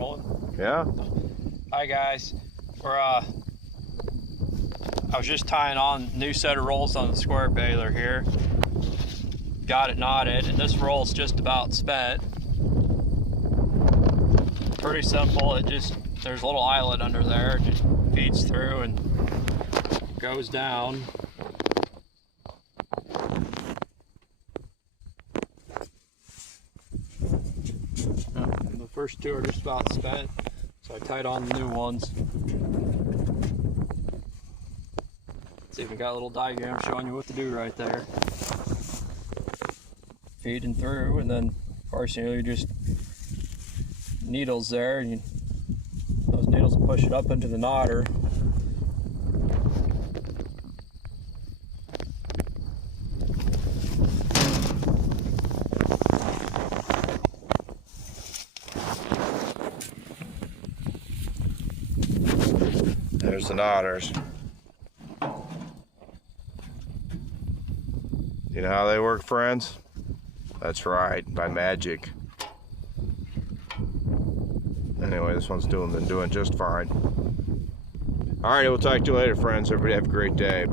Rolling? Yeah. Hi guys. I was just tying on a new set of rolls on the square baler here. Got it knotted, and this roll's just about spent. Pretty simple. There's a little eyelet under there. It just feeds through and goes down. The first two are just about spent, so I tied on the new ones. It's even got a little diagram showing you what to do right there. Feeding through, and then of course you just needles there, and those needles will push it up into the knotter. There's the knotters. You know how they work, friends? That's right, by magic. Anyway, this one's been doing just fine. Alright, we'll talk to you later, friends. Everybody have a great day.